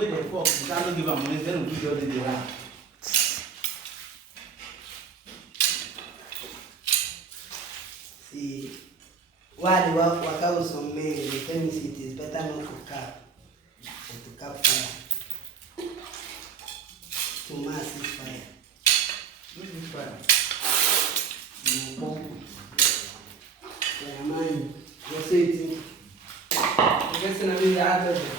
where they fall, you can't give them money, they don't give you the day. See, why the work out some men, they tell me it is better not to cap than to cap fire. To mass is fire. What is fire? Yeah, man, you're saying, I guess I'm in the other day.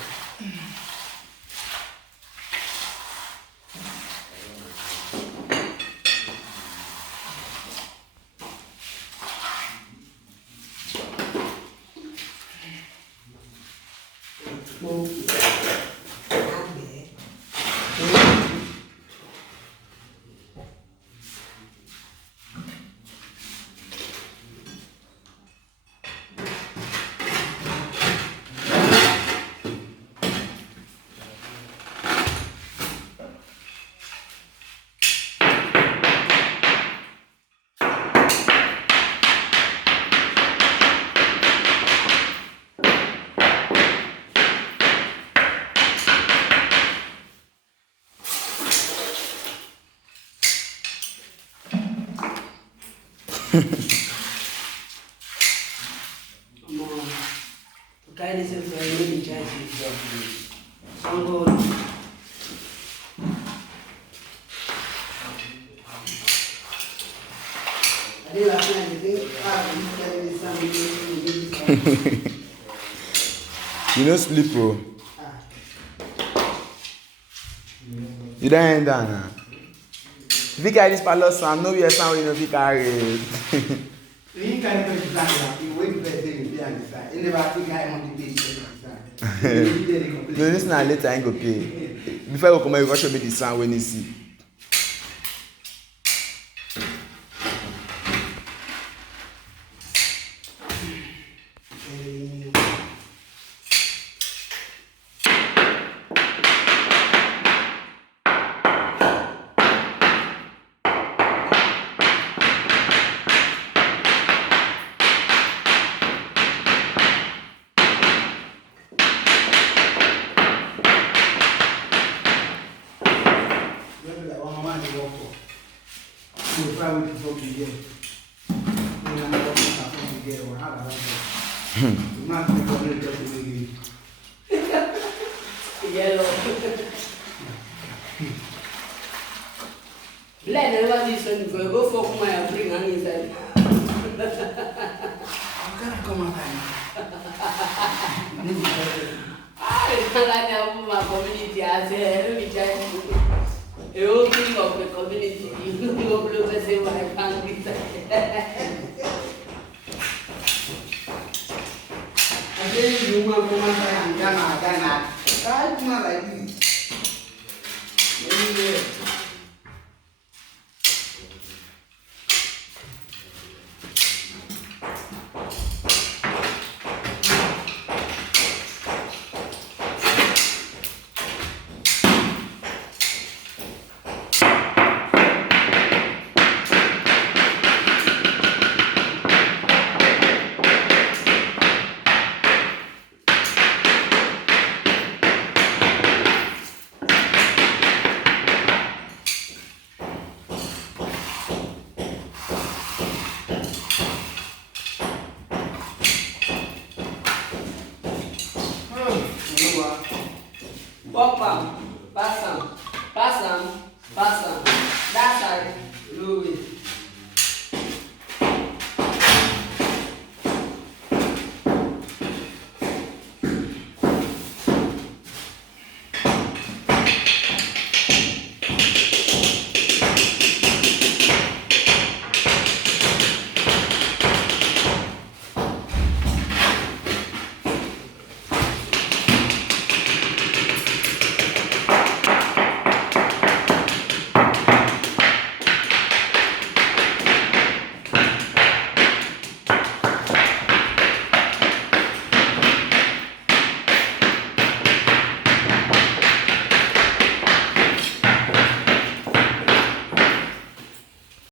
Carry this into a really charge with job. Some gold. I did last night, you think, you carry this something. You don't sleep, bro. You don't end down now. If you carry this palo sound, no, you're sound, you know, if you carry it. You can't go to Canada, you wait for the day to be on the side. You never think I want to be on the side. No, this now later I ain't go pay. Before you come, you go show me the sound when you see. Yellow. Let everybody listen. Go for my bring hand inside. How can I come out here? I like my community as a whole thing of the community. You know, say my family. I tell you, you want to come out here and Ghana. Why come out like this? Pass them. That side, Louis.